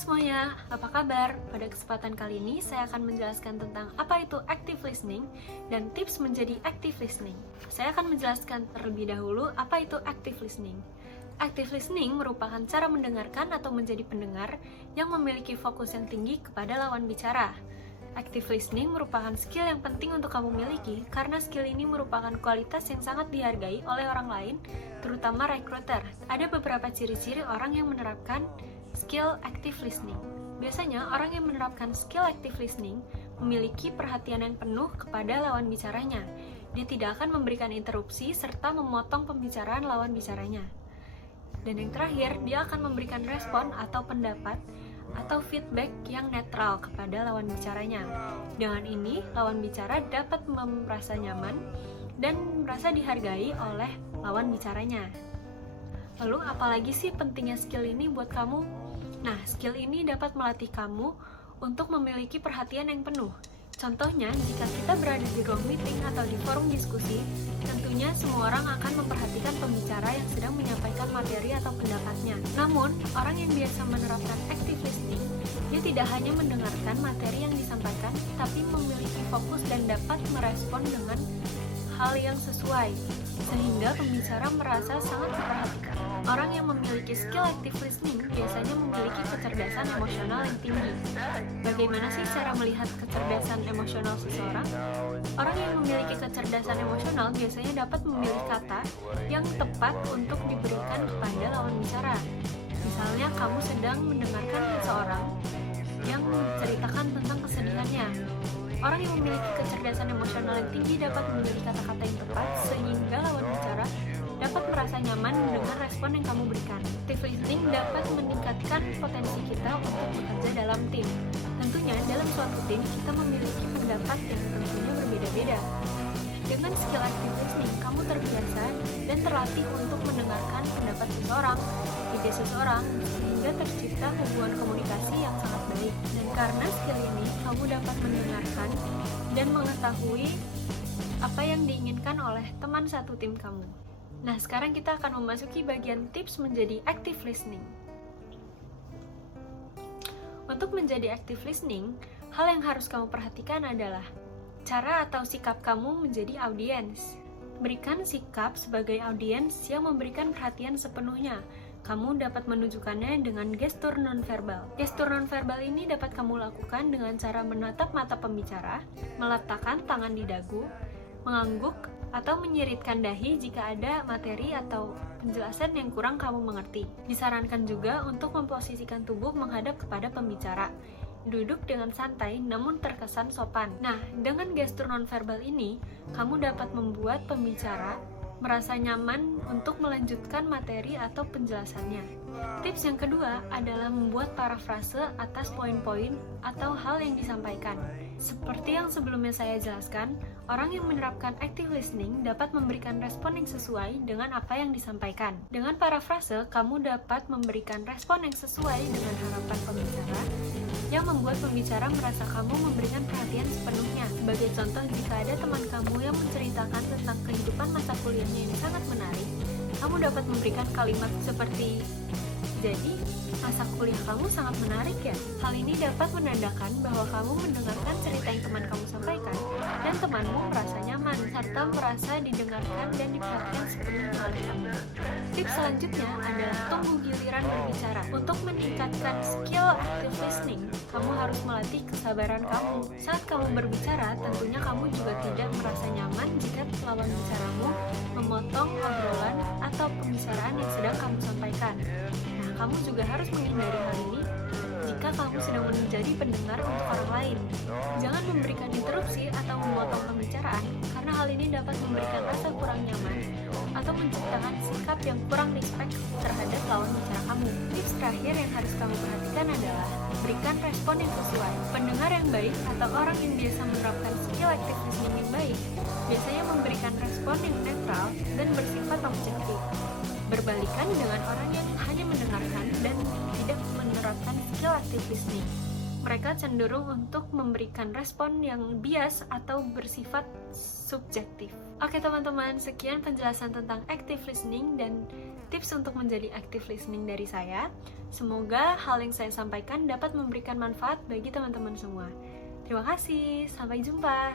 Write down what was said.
semuanya, apa kabar? Pada kesempatan kali ini saya akan menjelaskan tentang apa itu active listening dan tips menjadi active listening. Saya akan menjelaskan terlebih dahulu apa itu active listening. Active listening merupakan cara mendengarkan atau menjadi pendengar yang memiliki fokus yang tinggi kepada lawan bicara. Active listening merupakan skill yang penting untuk kamu miliki karena skill ini merupakan kualitas yang sangat dihargai oleh orang lain, terutama recruiter. Ada beberapa ciri-ciri orang yang menerapkan skill active listening. Biasanya, orang yang menerapkan skill active listening memiliki perhatian yang penuh kepada lawan bicaranya. Dia tidak akan memberikan interupsi serta memotong pembicaraan lawan bicaranya. Dan yang terakhir, dia akan memberikan respon atau pendapat atau feedback yang netral kepada lawan bicaranya. Dengan ini, lawan bicara dapat merasa nyaman dan merasa dihargai oleh lawan bicaranya. Lalu, apalagi sih pentingnya skill ini buat kamu? Nah, skill ini dapat melatih kamu untuk memiliki perhatian yang penuh. Contohnya, jika kita berada di ruang meeting atau di forum diskusi, tentunya semua orang akan memperhatikan pembicara yang sedang menyampaikan materi atau pendapatnya. Namun, orang yang biasa menerapkan active listening, dia tidak hanya mendengarkan materi yang disampaikan, tapi memiliki fokus dan dapat merespon dengan hal yang sesuai, sehingga pembicara merasa sangat diperhatikan. Orang yang memiliki skill active listening biasanya memiliki kecerdasan emosional yang tinggi. Bagaimana sih cara melihat kecerdasan emosional seseorang? Orang yang memiliki kecerdasan emosional biasanya dapat memilih kata yang tepat untuk diberikan kepada lawan bicara. Misalnya, kamu sedang mendengarkan seseorang yang menceritakan tentang kesedihannya. Orang yang memiliki kecerdasan emosional yang tinggi dapat memilih kata-kata yang tepat sehingga lawan bicara dapat merasa nyaman mendengar respon yang kamu berikan. Active listening dapat meningkatkan potensi kita untuk bekerja dalam tim. Tentunya dalam suatu tim kita memiliki pendapat yang tentunya berbeda-beda. Dengan skill active listening, kamu terbiasa dan terlatih untuk mendengarkan pendapat seseorang, ide seseorang, sehingga tercipta hubungan komunikasi yang sangat baik. Dan karena skill ini, kamu dapat mendengarkan dan mengetahui apa yang diinginkan oleh teman satu tim kamu. Nah, sekarang kita akan memasuki bagian tips menjadi active listening. Untuk menjadi active listening, hal yang harus kamu perhatikan adalah cara atau sikap kamu menjadi audiens. Berikan sikap sebagai audiens yang memberikan perhatian sepenuhnya. Kamu dapat menunjukkannya dengan gestur nonverbal. Gestur nonverbal ini dapat kamu lakukan dengan cara menatap mata pembicara, meletakkan tangan di dagu, mengangguk, atau menyiritkan dahi jika ada materi atau penjelasan yang kurang kamu mengerti. Disarankan juga untuk memposisikan tubuh menghadap kepada pembicara. Duduk dengan santai namun terkesan sopan. Nah, dengan gestur nonverbal ini, kamu dapat membuat pembicara merasa nyaman untuk melanjutkan materi atau penjelasannya. Tips yang kedua adalah membuat parafrase atas poin-poin atau hal yang disampaikan. Seperti yang sebelumnya saya jelaskan, orang yang menerapkan active listening dapat memberikan respon yang sesuai dengan apa yang disampaikan. Dengan parafrase, kamu dapat memberikan respon yang sesuai dengan harapan pembicara, yang membuat pembicara merasa kamu memberikan perhatian sepenuhnya. Sebagai contoh, jika ada teman kamu yang menceritakan tentang kehidupan masa kuliahnya yang sangat menarik, kamu dapat memberikan kalimat seperti, "Jadi, masa kuliah kamu sangat menarik ya?" Hal ini dapat menandakan bahwa kamu mendengarkan cerita yang teman kamu sampaikan, dan temanmu merasa nyaman, serta merasa didengarkan dan diperhatikan sepenuhnya oleh kamu. Tips selanjutnya adalah tunggu giliran berbicara. Untuk meningkatkan skill active listening, kamu harus melatih kesabaran kamu. Saat kamu berbicara, tentunya kamu juga tidak merasa nyaman jika lawan bicaramu memotong obrolan atau pembicaraan yang sedang kamu sampaikan. Nah, kamu juga harus menghindari hal ini jika kamu sedang menjadi pendengar untuk orang lain. Jangan memberikan interupsi atau memotong pembicaraan, karena hal ini dapat memberikan rasa kurang nyaman atau menciptakan sikap yang kurang respect terhadap lawan bicara kamu. Tips terakhir yang harus kamu perhatikan adalah berikan respon yang sesuai. Pendengar yang baik atau orang yang biasa menerapkan skill active listening yang baik biasanya memberikan respon yang netral dan bersifat objektif. Berbalikan dengan orang yang hanya mendengarkan dan tidak menerapkan skill active listening. Mereka cenderung untuk memberikan respon yang bias atau bersifat subjektif. Oke teman-teman, sekian penjelasan tentang active listening dan tips untuk menjadi active listening dari saya. Semoga hal yang saya sampaikan dapat memberikan manfaat bagi teman-teman semua. Terima kasih, sampai jumpa.